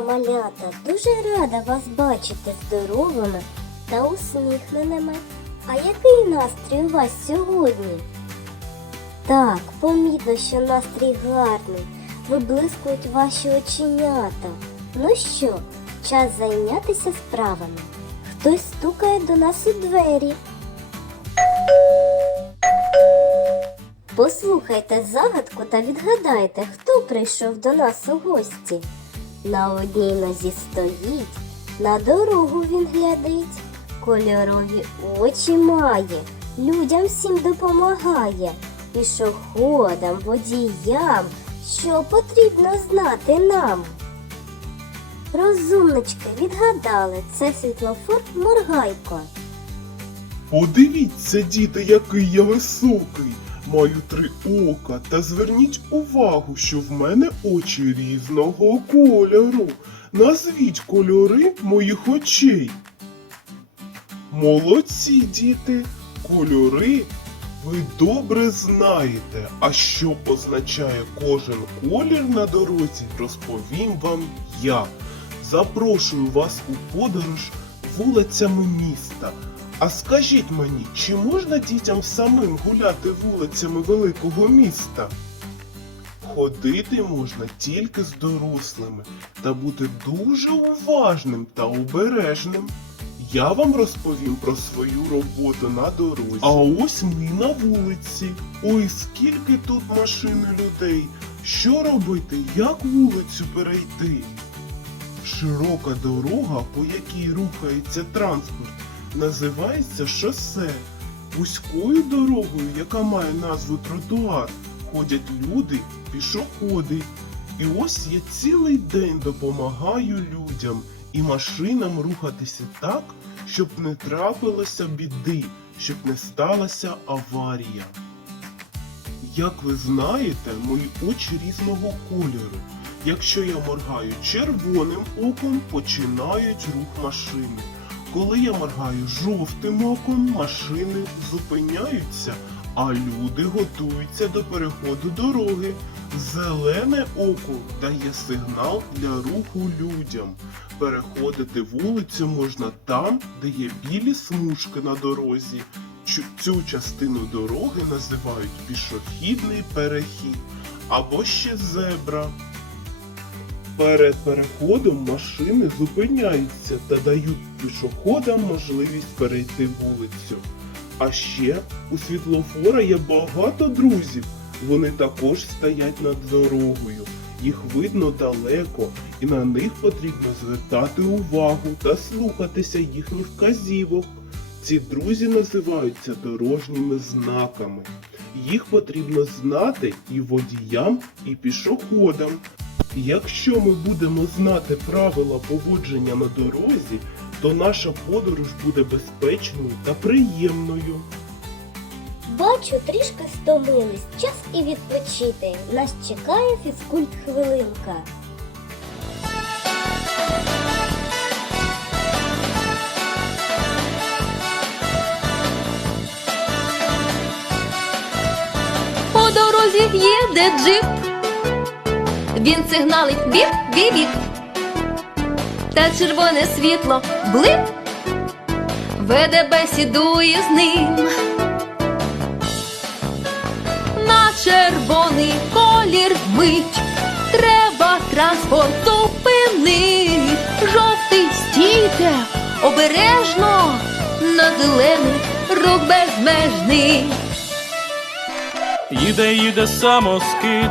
малята! Дуже рада вас бачити здоровими та усміхненими. А який настрій у вас сьогодні? Так, помітно, що настрій гарний. Виблискують ваші оченята. Ну що, час зайнятися справами. Хтось стукає до нас у двері. Послухайте загадку та відгадайте, хто прийшов до нас у гості. На одній нозі стоїть, на дорогу він глядить, кольорові очі має, людям всім допомагає, пішоходам, водіям, що потрібно знати нам. Розумнички відгадали, це світлофор Моргайко. Подивіться, діти, який я високий. Маю три ока, та зверніть увагу, що в мене очі різного кольору. Назвіть кольори моїх очей. Молодці, діти, кольори ви добре знаєте. А що означає кожен колір на дорозі, розповім вам я. Запрошую вас у подорож вулицями міста. А скажіть мені, чи можна дітям самим гуляти вулицями великого міста? Ходити можна тільки з дорослими та бути дуже уважним та обережним. Я вам розповім про свою роботу на дорозі. А ось ми на вулиці. Ой, скільки тут машин і людей. Що робити? Як вулицю перейти? Широка дорога, по якій рухається транспорт, називається шосе. Вузькою дорогою, яка має назву тротуар, ходять люди, пішоходи. І ось я цілий день допомагаю людям і машинам рухатися так, щоб не трапилося біди, щоб не сталася аварія. Як ви знаєте, мої очі різного кольору. Якщо я моргаю червоним оком, починають рух машини. Коли я моргаю жовтим оком, машини зупиняються, а люди готуються до переходу дороги. Зелене око дає сигнал для руху людям. Переходити вулицю можна там, де є білі смужки на дорозі. Цю частину дороги називають пішохідний перехід або ще зебра. Перед переходом машини зупиняються та дають пішоходам можливість перейти вулицю. А ще у світлофора є багато друзів. Вони також стоять над дорогою. Їх видно далеко, і на них потрібно звертати увагу та слухатися їхніх вказівок. Ці друзі називаються дорожніми знаками. Їх потрібно знати і водіям, і пішоходам. Якщо ми будемо знати правила поводження на дорозі, то наша подорож буде безпечною та приємною. Бачу, трішки стомились. Час і відпочити. Нас чекає фізкульт хвилинка. По дорозі їде джип. Він сигналить біп, біп, біп. Та червоне світло блип. Веде бесіду із ним. На червоний колір мить. Треба транспорт зупинить. Жовтий стійте, обережно. На зелений рух безмежний. Їде, їде самоскид,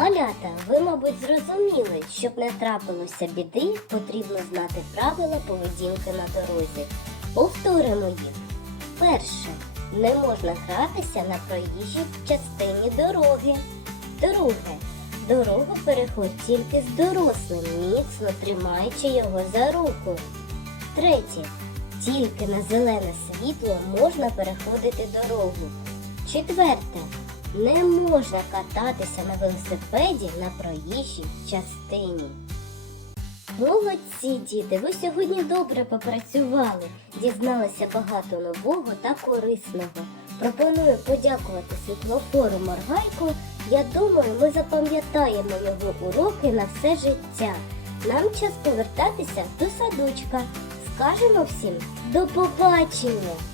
Малята, ви, мабуть, зрозуміли, щоб не трапилося біди, потрібно знати правила поведінки на дорозі. Повторимо їх. Перше. Не можна гратися на проїжджій частині дороги. Друге. Дорогу переходь тільки з дорослим, міцно тримаючи його за руку. Третє. Тільки на зелене світло можна переходити дорогу. Четверте. Не можна кататися на велосипеді на проїжджій частині. Молодці, діти, ви сьогодні добре попрацювали, дізналися багато нового та корисного. Пропоную подякувати світлофору Моргайку. Я думаю, ми запам'ятаємо його уроки на все життя. Нам час повертатися до садочка. Скажемо всім до побачення!